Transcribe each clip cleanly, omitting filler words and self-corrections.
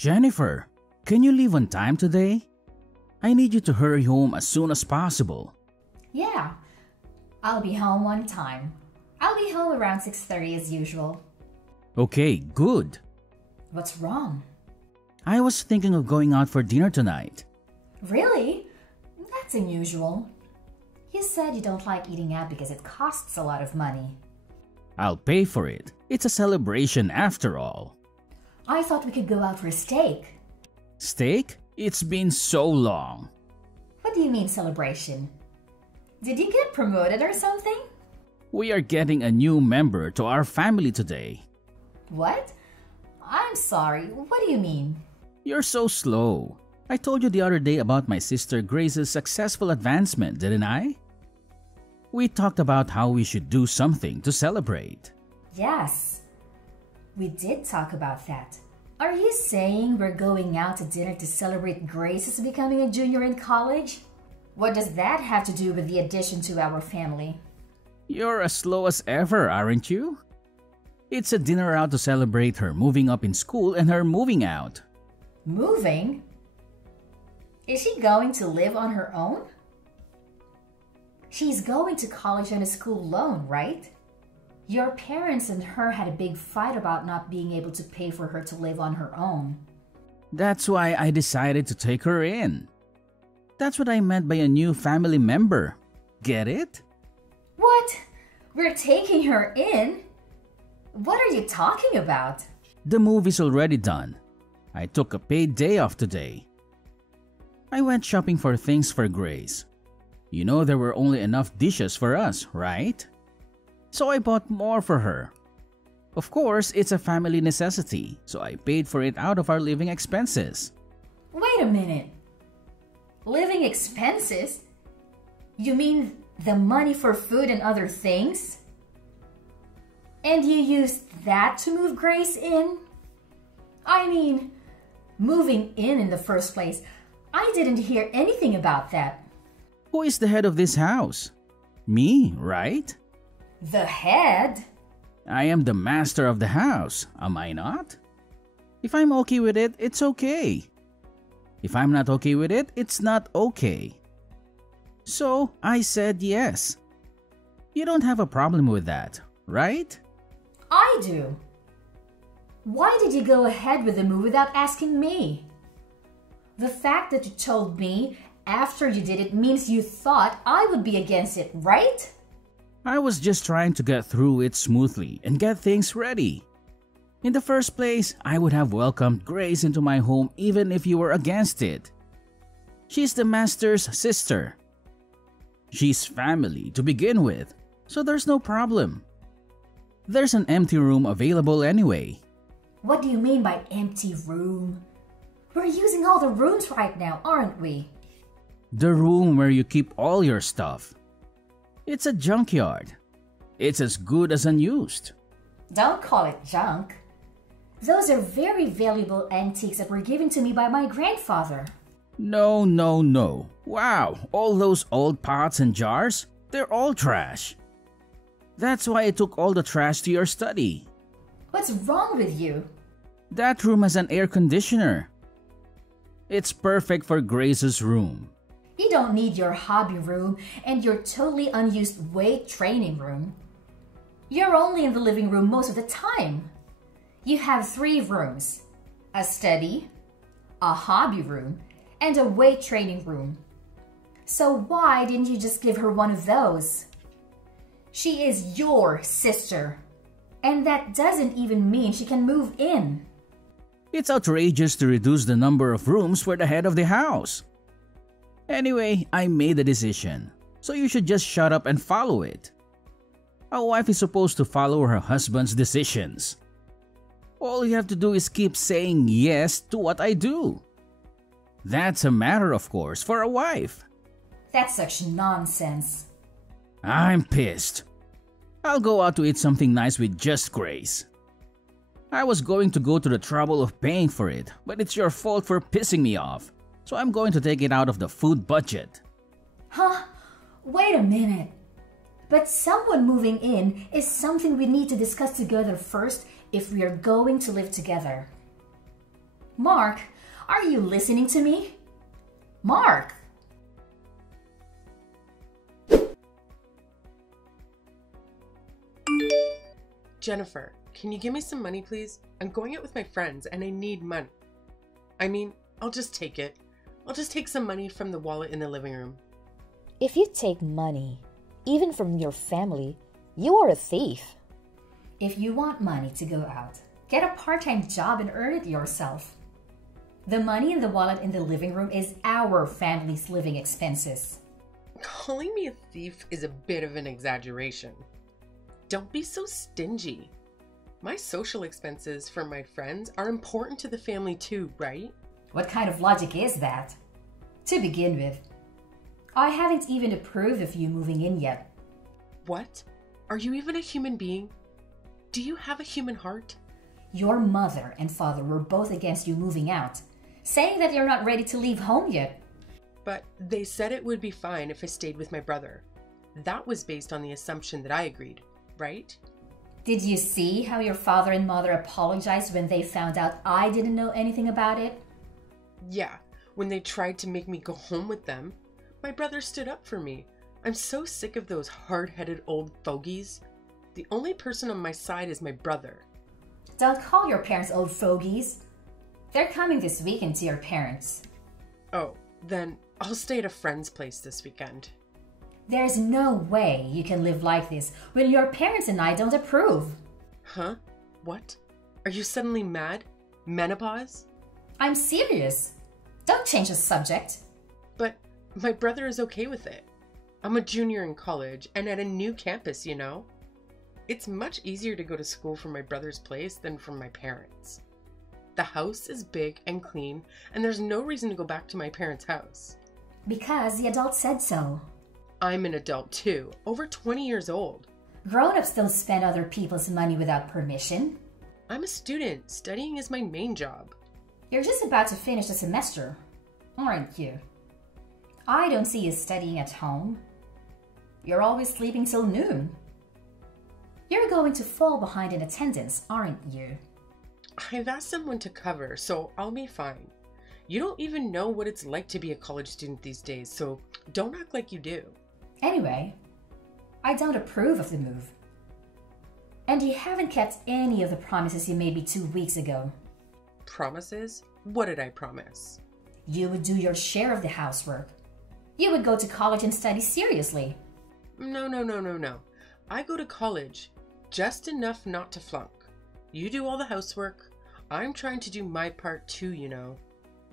Jennifer, can you leave on time today? I need you to hurry home as soon as possible. Yeah, I'll be home on time. I'll be home around 6:30 as usual. Okay, good. What's wrong? I was thinking of going out for dinner tonight. Really? That's unusual. You said you don't like eating out because it costs a lot of money. I'll pay for it. It's a celebration after all. I thought we could go out for a steak. Steak? It's been so long. What do you mean celebration? Did you get promoted or something? We are getting a new member to our family today. What? I'm sorry, what do you mean? You're so slow. I told you the other day about my sister Grace's successful advancement, didn't I? We talked about how we should do something to celebrate. Yes, we did talk about that. Are you saying we're going out to dinner to celebrate Grace's becoming a junior in college? What does that have to do with the addition to our family? You're as slow as ever, aren't you? It's a dinner out to celebrate her moving up in school and her moving out. Moving? Is she going to live on her own? She's going to college on a school loan, right? Your parents and her had a big fight about not being able to pay for her to live on her own. That's why I decided to take her in. That's what I meant by a new family member. Get it? What? We're taking her in? What are you talking about? The move is already done. I took a paid day off today. I went shopping for things for Grace. You know there were only enough dishes for us, right? So I bought more for her. Of course, it's a family necessity, so I paid for it out of our living expenses. Wait a minute. Living expenses? You mean the money for food and other things? And you used that to move Grace in? I mean, moving in the first place. I didn't hear anything about that. Who is the head of this house? Me, right? The head? I am the master of the house, am I not? If I'm okay with it, it's okay. If I'm not okay with it, it's not okay. So I said yes. You don't have a problem with that, right? I do. Why did you go ahead with the move without asking me? The fact that you told me after you did it means you thought I would be against it, right? I was just trying to get through it smoothly and get things ready. In the first place, I would have welcomed Grace into my home even if you were against it. She's the master's sister. She's family to begin with, so there's no problem. There's an empty room available anyway. What do you mean by empty room? We're using all the rooms right now, aren't we? The room where you keep all your stuff. It's a junkyard. It's as good as unused. Don't call it junk. Those are very valuable antiques that were given to me by my grandfather. No, no, no. Wow, all those old pots and jars? They're all trash. That's why I took all the trash to your study. What's wrong with you? That room has an air conditioner. It's perfect for Grace's room. You don't need your hobby room and your totally unused weight training room. You're only in the living room most of the time. You have 3 rooms: a study, a hobby room, and a weight training room. So why didn't you just give her one of those? She is your sister, and that doesn't even mean she can move in. It's outrageous to reduce the number of rooms for the head of the house. Anyway, I made a decision, so you should just shut up and follow it. A wife is supposed to follow her husband's decisions. All you have to do is keep saying yes to what I do. That's a matter, of course, for a wife. That's such nonsense. I'm pissed. I'll go out to eat something nice with just Grace. I was going to go to the trouble of paying for it, but it's your fault for pissing me off, so I'm going to take it out of the food budget. Huh? Wait a minute. But someone moving in is something we need to discuss together first if we are going to live together. Mark, are you listening to me? Mark! Jennifer, can you give me some money, please? I'm going out with my friends and I need money. I mean, I'll just take it. I'll just take some money from the wallet in the living room. If you take money, even from your family, you are a thief. If you want money to go out, get a part-time job and earn it yourself. The money in the wallet in the living room is our family's living expenses. Calling me a thief is a bit of an exaggeration. Don't be so stingy. My social expenses for my friends are important to the family too, right? What kind of logic is that? To begin with, I haven't even approved of you moving in yet. What? Are you even a human being? Do you have a human heart? Your mother and father were both against you moving out, saying that you're not ready to leave home yet. But they said it would be fine if I stayed with my brother. That was based on the assumption that I agreed, right? Did you see how your father and mother apologized when they found out I didn't know anything about it? Yeah, when they tried to make me go home with them, my brother stood up for me. I'm so sick of those hard-headed old fogies. The only person on my side is my brother. Don't call your parents old fogies. They're coming this weekend to your parents. Oh, then I'll stay at a friend's place this weekend. There's no way you can live like this when your parents and I don't approve. Huh? What? Are you suddenly mad? Menopause? I'm serious. Don't change the subject. But my brother is okay with it. I'm a junior in college and at a new campus, you know? It's much easier to go to school from my brother's place than from my parents'. The house is big and clean, and there's no reason to go back to my parents' house. Because the adult said so. I'm an adult too, over 20 years old. Grown-ups don't spend other people's money without permission. I'm a student. Studying is my main job. You're just about to finish the semester, aren't you? I don't see you studying at home. You're always sleeping till noon. You're going to fall behind in attendance, aren't you? I've asked someone to cover, so I'll be fine. You don't even know what it's like to be a college student these days, so don't act like you do. Anyway, I don't approve of the move. And you haven't kept any of the promises you made me 2 weeks ago. Promises? What did I promise? You would do your share of the housework. You would go to college and study seriously. No. I go to college, just enough not to flunk. You do all the housework. I'm trying to do my part too, you know.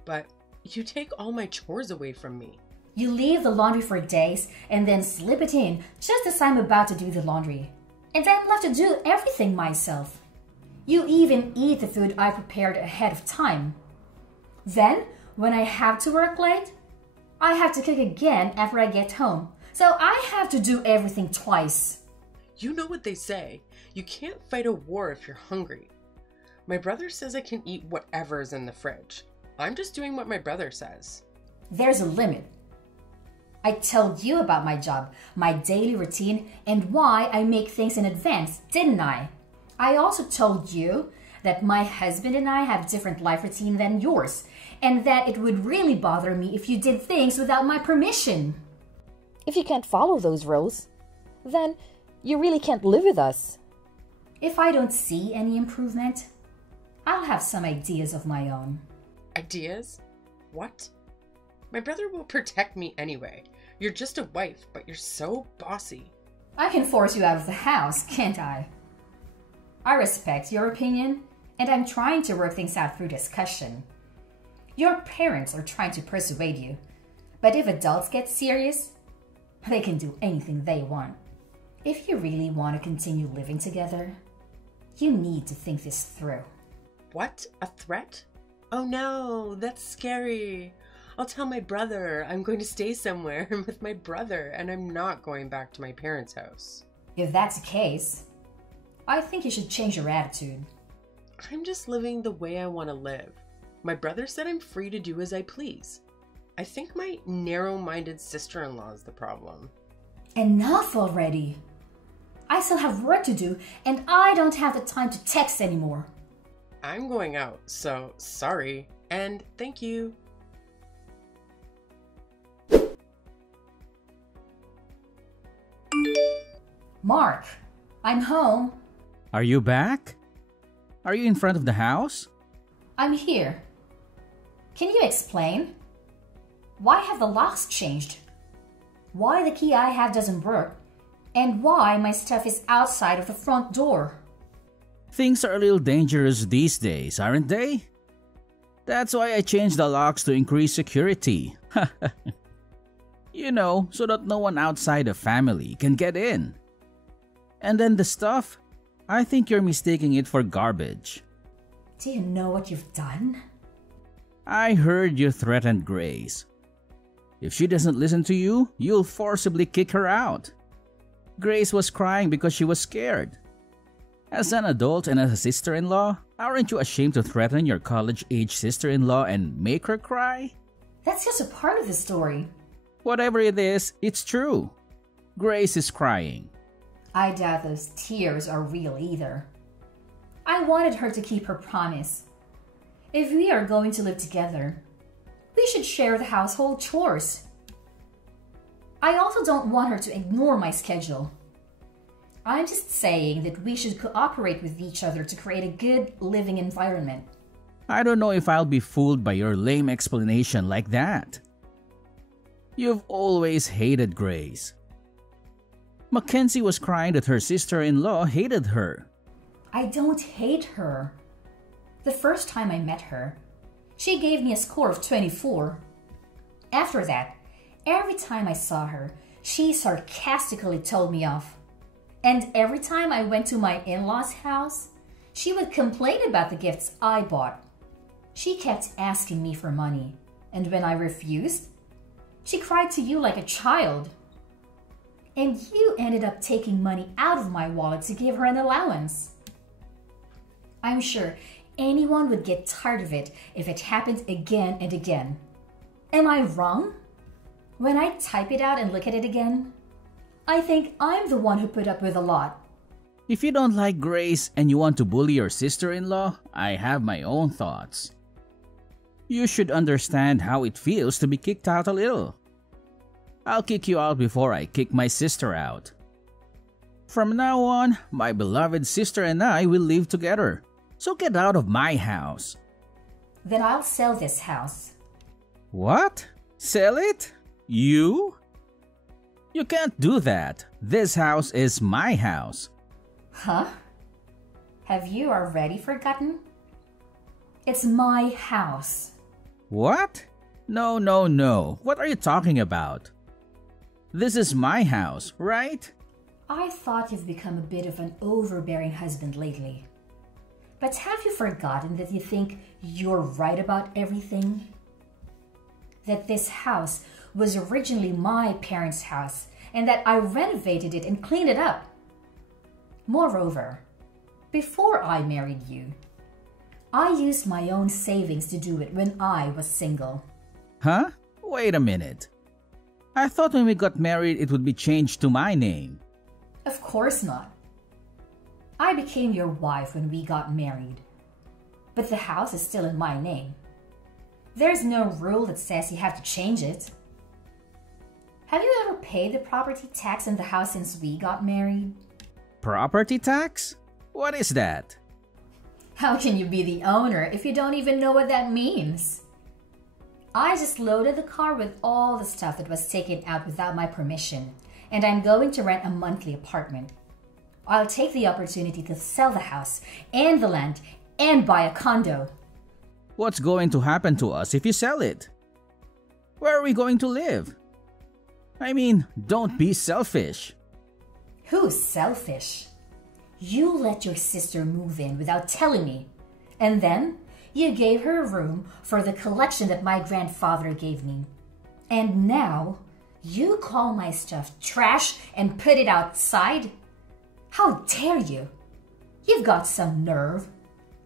But you take all my chores away from me. You leave the laundry for days and then slip it in just as I'm about to do the laundry. And I'm left to do everything myself. You even eat the food I prepared ahead of time. Then, when I have to work late, I have to cook again after I get home. So I have to do everything twice. You know what they say. You can't fight a war if you're hungry. My brother says I can eat whatever is in the fridge. I'm just doing what my brother says. There's a limit. I told you about my job, my daily routine, and why I make things in advance, didn't I? I also told you that my husband and I have different life routine than yours, and that it would really bother me if you did things without my permission. If you can't follow those rules, then you really can't live with us. If I don't see any improvement, I'll have some ideas of my own. Ideas? What? My brother will protect me anyway. You're just a wife, but you're so bossy. I can force you out of the house, can't I? I respect your opinion, and I'm trying to work things out through discussion. Your parents are trying to persuade you, but if adults get serious, they can do anything they want. If you really want to continue living together, you need to think this through. What? A threat? Oh no, that's scary. I'll tell my brother I'm going to stay somewhere with my brother and I'm not going back to my parents' house. If that's the case, I think you should change your attitude. I'm just living the way I want to live. My brother said I'm free to do as I please. I think my narrow-minded sister-in-law is the problem. Enough already! I still have work to do and I don't have the time to text anymore. I'm going out, so sorry. And thank you. Mark, I'm home. Are you back? Are you in front of the house? I'm here. Can you explain? Why have the locks changed? Why the key I have doesn't work? And why my stuff is outside of the front door? Things are a little dangerous these days, aren't they? That's why I changed the locks to increase security. You know, so that no one outside the family can get in. And then the stuff, I think you're mistaking it for garbage. Do you know what you've done? I heard you threatened Grace. If she doesn't listen to you, you'll forcibly kick her out. Grace was crying because she was scared. As an adult and as a sister-in-law, aren't you ashamed to threaten your college-age sister-in-law and make her cry? That's just a part of the story. Whatever it is, it's true. Grace is crying. I doubt those tears are real either. I wanted her to keep her promise. If we are going to live together, we should share the household chores. I also don't want her to ignore my schedule. I'm just saying that we should cooperate with each other to create a good living environment. I don't know if I'll be fooled by your lame explanation like that. You've always hated Grace. Mackenzie was crying that her sister-in-law hated her. I don't hate her. The first time I met her, she gave me a score of 24. After that, every time I saw her, she sarcastically told me off. And every time I went to my in-laws' house, she would complain about the gifts I bought. She kept asking me for money, and when I refused, she cried to you like a child. And you ended up taking money out of my wallet to give her an allowance. I'm sure anyone would get tired of it if it happened again and again. Am I wrong? When I type it out and look at it again, I think I'm the one who put up with a lot. If you don't like Grace and you want to bully your sister-in-law, I have my own thoughts. You should understand how it feels to be kicked out a little. I'll kick you out before I kick my sister out. From now on, my beloved sister and I will live together. So get out of my house. Then I'll sell this house. What? Sell it? You? You can't do that. This house is my house. Huh? Have you already forgotten? It's my house. What? No, no, no. What are you talking about? This is my house, right? I thought you've become a bit of an overbearing husband lately. But have you forgotten that you think you're right about everything? That this house was originally my parents' house and that I renovated it and cleaned it up. Moreover, before I married you, I used my own savings to do it when I was single. Huh? Wait a minute. I thought when we got married it would be changed to my name. Of course not. I became your wife when we got married, but the house is still in my name. There's no rule that says you have to change it. Have you ever paid the property tax in the house since we got married? Property tax? What is that? How can you be the owner if you don't even know what that means? I just loaded the car with all the stuff that was taken out without my permission, and I'm going to rent a monthly apartment. I'll take the opportunity to sell the house and the land and buy a condo. What's going to happen to us if you sell it? Where are we going to live? I mean, don't be selfish. Who's selfish? You let your sister move in without telling me, and then you gave her a room for the collection that my grandfather gave me. And now you call my stuff trash and put it outside? How dare you? You've got some nerve.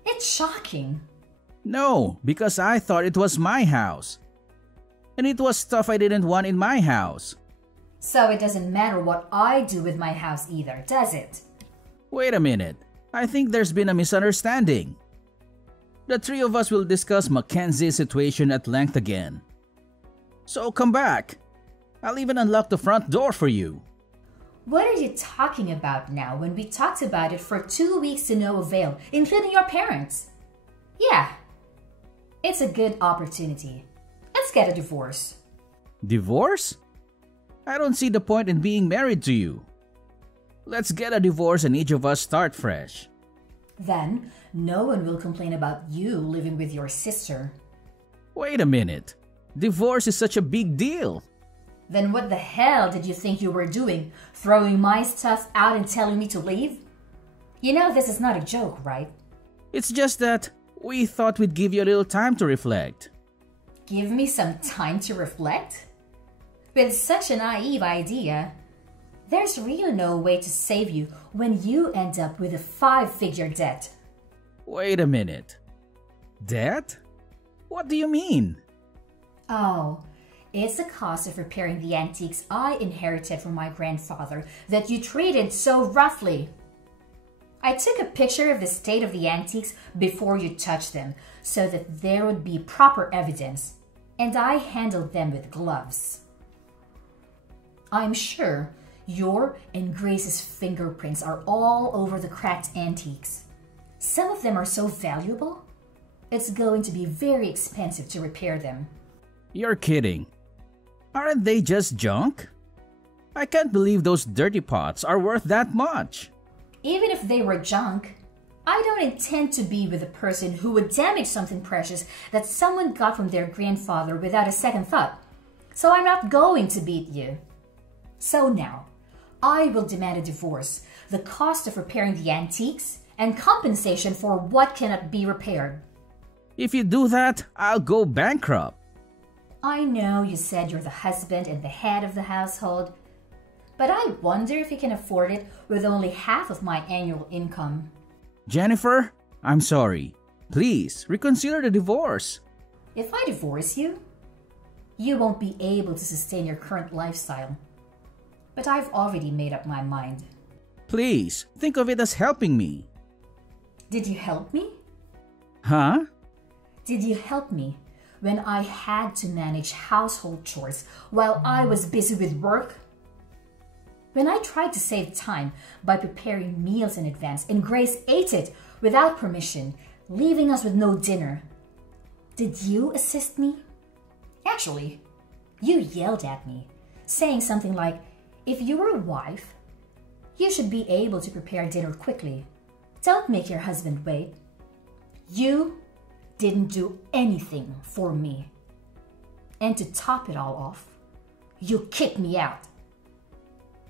It's shocking. No, because I thought it was my house. And it was stuff I didn't want in my house. So it doesn't matter what I do with my house either, does it? Wait a minute. I think there's been a misunderstanding. the three of us will discuss Mackenzie's situation at length again. So come back. I'll even unlock the front door for you. What are you talking about now when we talked about it for 2 weeks to no avail, including your parents? Yeah, it's a good opportunity. Let's get a divorce. Divorce? I don't see the point in being married to you. Let's get a divorce and each of us start fresh. Then, no one will complain about you living with your sister. Wait a minute. Divorce is such a big deal. Then what the hell did you think you were doing? Throwing my stuff out and telling me to leave? You know this is not a joke, right? It's just that we thought we'd give you a little time to reflect. Give me some time to reflect? With such a naive idea, there's really no way to save you when you end up with a 5-figure debt. Wait a minute. Debt? What do you mean? Oh, it's the cost of repairing the antiques I inherited from my grandfather that you treated so roughly. I took a picture of the state of the antiques before you touched them so that there would be proper evidence, and I handled them with gloves. I'm sure your and Grace's fingerprints are all over the cracked antiques. Some of them are so valuable, it's going to be very expensive to repair them. You're kidding. Aren't they just junk? I can't believe those dirty pots are worth that much. Even if they were junk, I don't intend to be with a person who would damage something precious that someone got from their grandfather without a second thought. So I'm not going to beat you. So now, I will demand a divorce, the cost of repairing the antiques, and compensation for what cannot be repaired. If you do that, I'll go bankrupt. I know you said you're the husband and the head of the household, but I wonder if you can afford it with only half of my annual income. Jennifer, I'm sorry. Please, reconsider the divorce. If I divorce you, you won't be able to sustain your current lifestyle. But I've already made up my mind. Please, think of it as helping me. Did you help me? Huh? Did you help me when I had to manage household chores while I was busy with work? When I tried to save time by preparing meals in advance and Grace ate it without permission, leaving us with no dinner, did you assist me? Actually, you yelled at me, saying something like, if you were a wife, you should be able to prepare dinner quickly. Don't make your husband wait. You didn't do anything for me. And to top it all off, you kicked me out.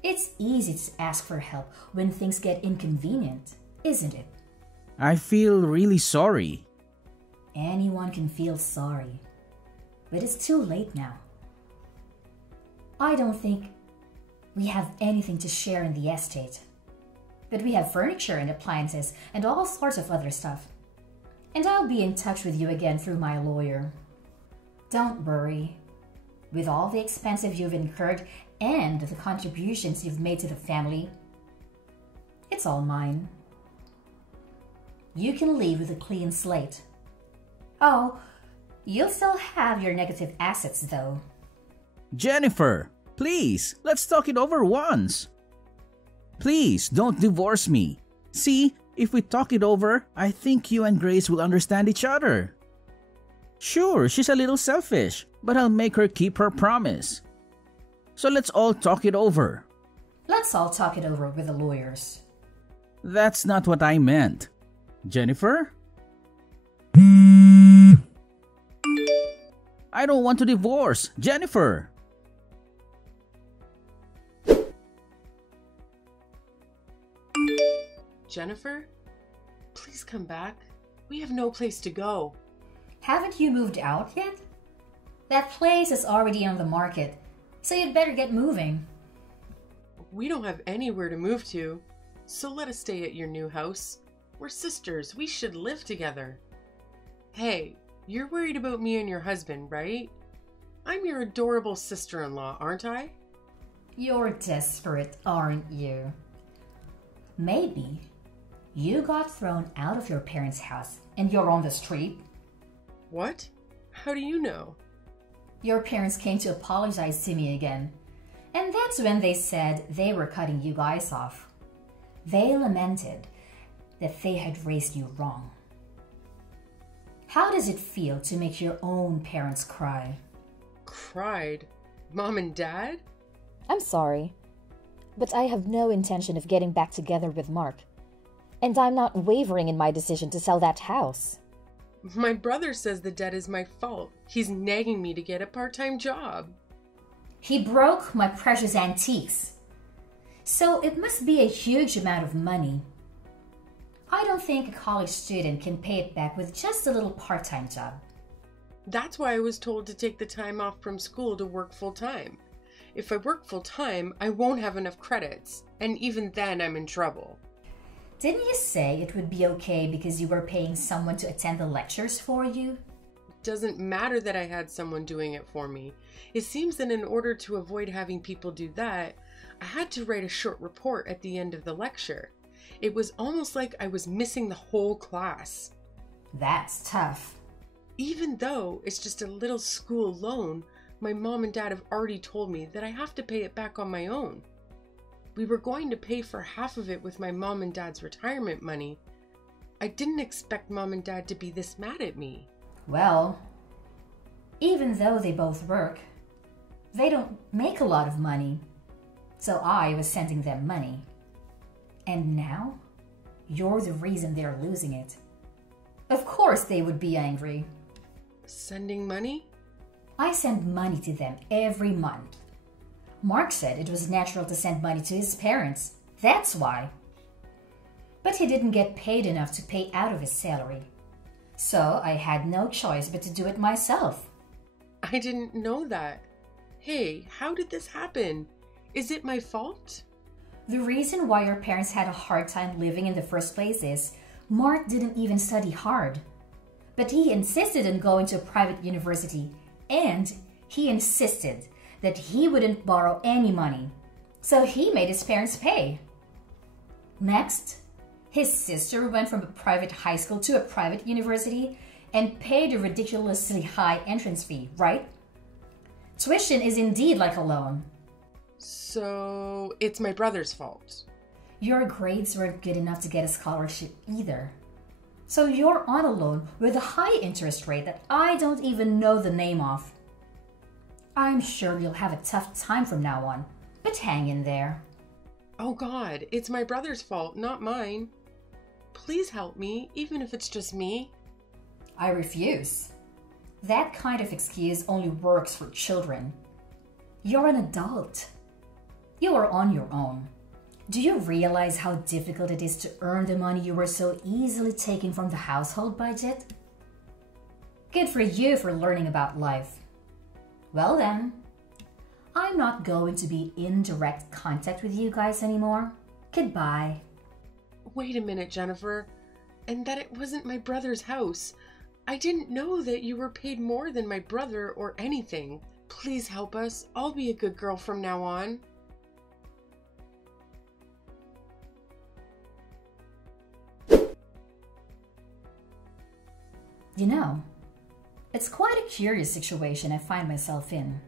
It's easy to ask for help when things get inconvenient, isn't it? I feel really sorry. Anyone can feel sorry, but it's too late now. I don't think we have anything to share in the estate, but we have furniture and appliances and all sorts of other stuff. And I'll be in touch with you again through my lawyer. Don't worry. With all the expenses you've incurred and the contributions you've made to the family, it's all mine. You can leave with a clean slate. Oh, you'll still have your negative assets though. Jennifer, please, let's talk it over once. Please, don't divorce me. See, if we talk it over, I think you and Grace will understand each other. Sure, she's a little selfish, but I'll make her keep her promise. So let's all talk it over. Let's all talk it over with the lawyers. That's not what I meant. Jennifer? I don't want to divorce. Jennifer! Jennifer, please come back. We have no place to go. Haven't you moved out yet? That place is already on the market, so you'd better get moving. We don't have anywhere to move to, so let us stay at your new house. We're sisters. We should live together. Hey, you're worried about me and your husband, right? I'm your adorable sister-in-law, aren't I? You're desperate, aren't you? Maybe You got thrown out of your parents' house and you're on the street. What? How do you know? Your parents came to apologize to me again. And that's when they said they were cutting you guys off. They lamented that they had raised you wrong. How does it feel to make your own parents cry? Cried? Mom and Dad? I'm sorry, but I have no intention of getting back together with Mark. And I'm not wavering in my decision to sell that house. My brother says the debt is my fault. He's nagging me to get a part-time job. He broke my precious antiques. So it must be a huge amount of money. I don't think a college student can pay it back with just a little part-time job. That's why I was told to take the time off from school to work full-time. If I work full-time, I won't have enough credits, and even then I'm in trouble. Didn't you say it would be okay because you were paying someone to attend the lectures for you? It doesn't matter that I had someone doing it for me. It seems that in order to avoid having people do that, I had to write a short report at the end of the lecture. It was almost like I was missing the whole class. That's tough. Even though it's just a little school loan, my mom and dad have already told me that I have to pay it back on my own. We were going to pay for half of it with my mom and dad's retirement money. I didn't expect mom and dad to be this mad at me. Well, even though they both work, they don't make a lot of money. So I was sending them money. And now, you're the reason they're losing it. Of course they would be angry. Sending money? I send money to them every month. Mark said it was natural to send money to his parents. That's why. But he didn't get paid enough to pay out of his salary. So I had no choice but to do it myself. I didn't know that. Hey, how did this happen? Is it my fault? The reason why your parents had a hard time living in the first place is Mark didn't even study hard. But he insisted on going to a private university, and he insisted that he wouldn't borrow any money. So he made his parents pay. Next, his sister went from a private high school to a private university and paid a ridiculously high entrance fee, right? Tuition is indeed like a loan. So it's my brother's fault. Your grades weren't good enough to get a scholarship either. So you're on a loan with a high interest rate that I don't even know the name of. I'm sure you'll have a tough time from now on, but hang in there. Oh God, it's my brother's fault, not mine. Please help me, even if it's just me. I refuse. That kind of excuse only works for children. You're an adult. You are on your own. Do you realize how difficult it is to earn the money you were so easily taking from the household budget? Good for you for learning about life. Well then, I'm not going to be in direct contact with you guys anymore. Goodbye. Wait a minute, Jennifer. And that it wasn't my brother's house. I didn't know that you were paid more than my brother or anything. Please help us. I'll be a good girl from now on. You know, it's quite a curious situation I find myself in.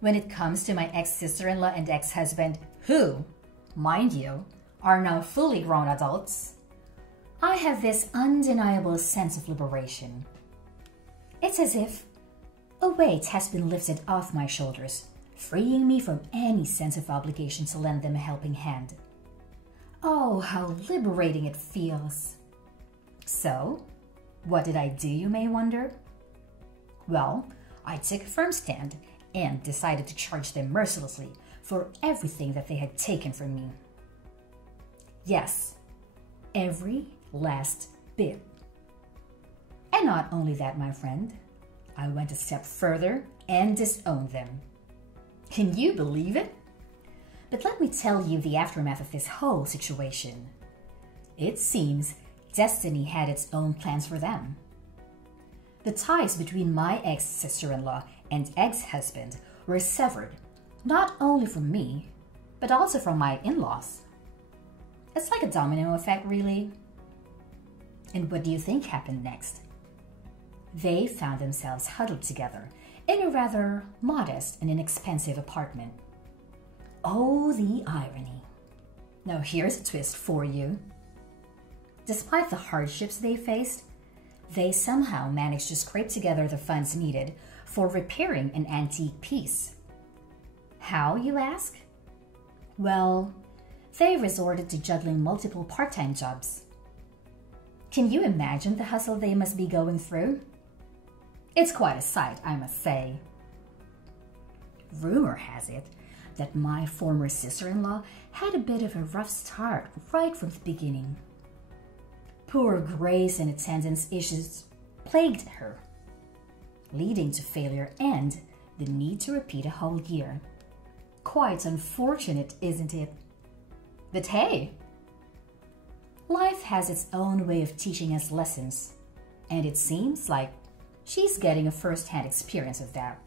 When it comes to my ex-sister-in-law and ex-husband, who, mind you, are now fully grown adults, I have this undeniable sense of liberation. It's as if a weight has been lifted off my shoulders, freeing me from any sense of obligation to lend them a helping hand. Oh, how liberating it feels. So, what did I do, you may wonder? Well, I took a firm stand and decided to charge them mercilessly for everything that they had taken from me. Yes, every last bit. And not only that, my friend, I went a step further and disowned them. Can you believe it? But let me tell you the aftermath of this whole situation. It seems destiny had its own plans for them. The ties between my ex-sister-in-law and ex-husband were severed, not only from me, but also from my in-laws. It's like a domino effect, really. And what do you think happened next? They found themselves huddled together in a rather modest and inexpensive apartment. Oh, the irony. Now here's a twist for you. Despite the hardships they faced, they somehow managed to scrape together the funds needed for repairing an antique piece. How, you ask? Well, they resorted to juggling multiple part-time jobs. Can you imagine the hustle they must be going through? It's quite a sight, I must say. Rumor has it that my former sister-in-law had a bit of a rough start right from the beginning. Poor grades and attendance issues plagued her, leading to failure and the need to repeat a whole year. Quite unfortunate, isn't it? But hey, life has its own way of teaching us lessons, and it seems like she's getting a first-hand experience of that.